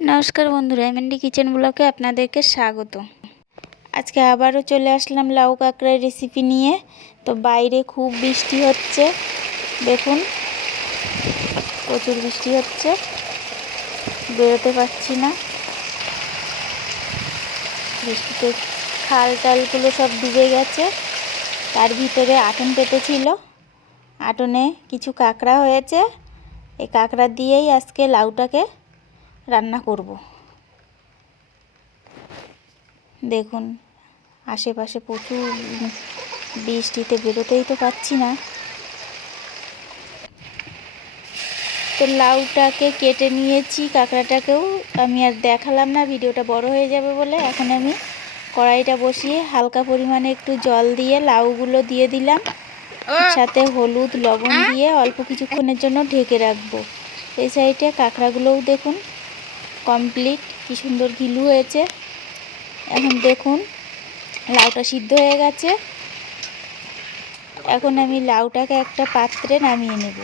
নমস্কার বন্ধুরা, MND kitchen ব্লকে আপনাদেরকে স্বাগত। আজকে আবারও চলে আসলাম লাউ কাঁকড়ার রেসিপি নিয়ে। তো বাইরে খুব বৃষ্টি হচ্ছে, দেখুন প্রচুর বৃষ্টি হচ্ছে, বেরোতে পারছি না। বৃষ্টিতে খাল টালগুলো সব ডুবে গেছে। তার ভিতরে আটন পেতেছিল, আটনে কিছু কাঁকড়া হয়েছে। এই কাঁকড়া দিয়েই আজকে লাউটাকে রান্না করব। দেখুন আশেপাশে প্রচুর বৃষ্টিতে বেরোতেই তো পাচ্ছি না। তো লাউটাকে কেটে নিয়েছি, কাঁকড়াটাকেও আমি আর দেখালাম না, ভিডিওটা বড় হয়ে যাবে বলে। এখন আমি কড়াইটা বসিয়ে হালকা পরিমাণে একটু জল দিয়ে লাউগুলো দিয়ে দিলাম, সাথে হলুদ লবণ দিয়ে অল্প কিছুক্ষণের জন্য ঢেকে রাখবো। এই সাইডে কাঁকড়াগুলোও দেখুন কমপ্লিট, কি সুন্দর ঘিলু হয়েছে। এখন দেখুন লাউটা সিদ্ধ হয়ে গেছে। এখন আমি লাউটাকে একটা পাত্রে নামিয়ে নেব,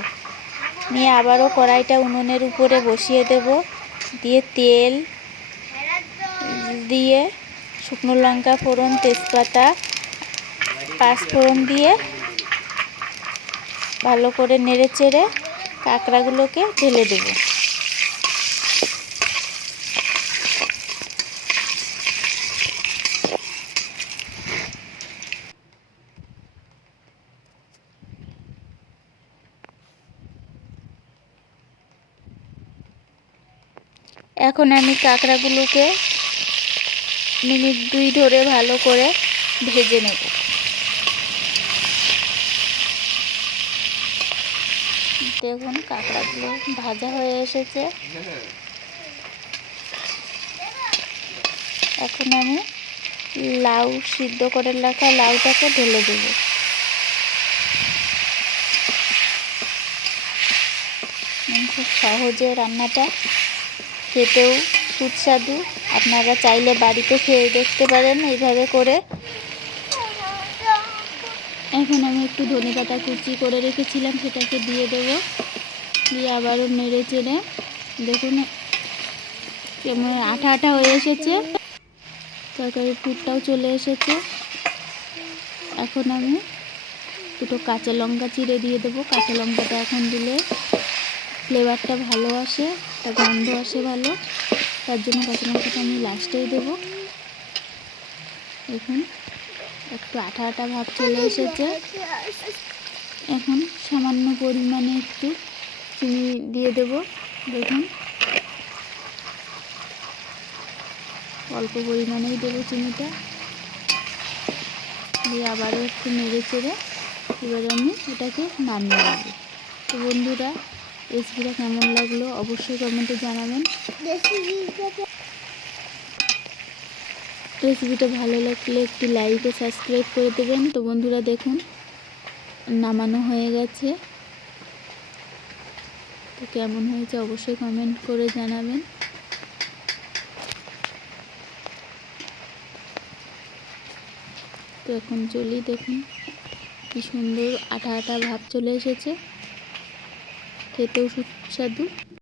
নিয়ে আবারও কড়াইটা উনুনের উপরে বসিয়ে দেব, দিয়ে তেল দিয়ে শুকনো লঙ্কা ফোড়ন, তেজপাতা, পাঁচফোড়ন দিয়ে ভালো করে নেড়ে চেড়ে কাঁকড়াগুলোকে ঢেলে দেব। এখন আমি কাঁকড়াগুলোকে মিনিট 2 ধরে ভালো করে ভেজে নেব। দেখুন কাঁকড়াগুলো ভাজা হয়ে এসেছে। এখন আমি লাউ সিদ্ধ করে রাখা লাউটাকে ঢেলে দেব। খুব সহজে রান্নাটা, খেতেও সুস্বাদু। আপনারা চাইলে বাড়িতে খেয়ে দেখতে পারেন এইভাবে করে। এখন আমি একটু ধনেপাতা কুচি করে রেখেছিলাম, সেটাকে দিয়ে দেব, দিয়ে আবারও নেড়ে চেড়ে দেখুন কেমন আঠা আঠা হয়ে এসেছে, তরকারির পুরটাও চলে এসেছে। এখন আমি দুটো কাঁচা লঙ্কা চিড়ে দিয়ে দেবো। কাঁচা লঙ্কাটা এখন দিলে ফ্লেভারটা ভালো আসে, একটা গন্ধ আসে ভালো, তার জন্য কাঁচা লঙ্কাটা আমি লাস্টেই দেবো। দেখুন একটু আঠা আঠা ভাব চলে এসেছে। এখন সামান্য পরিমাণে একটু চিনি দিয়ে দেব। দেখুন অল্প পরিমাণেই দেবো চিনিটা, দিয়ে আবারও একটু নেড়ে চেড়ে এবার আমি এটাকে নামিয়ে নেব। তো বন্ধুরা, রেসিপিটা কেমন লাগলো অবশ্যই কমেন্টে জানাবেন। রেসিপিটা ভালো লাগলে একটি লাইক ও সাবস্ক্রাইব করে দেবেন। তো বন্ধুরা দেখুন নামানো হয়ে গেছে। তো কেমন হয়েছে অবশ্যই কমেন্ট করে জানাবেন। তো এখন চলি, দেখুন কি সুন্দর আঠা আঠা ভাব চলে এসেছে, খেতেও সুস্বাদু।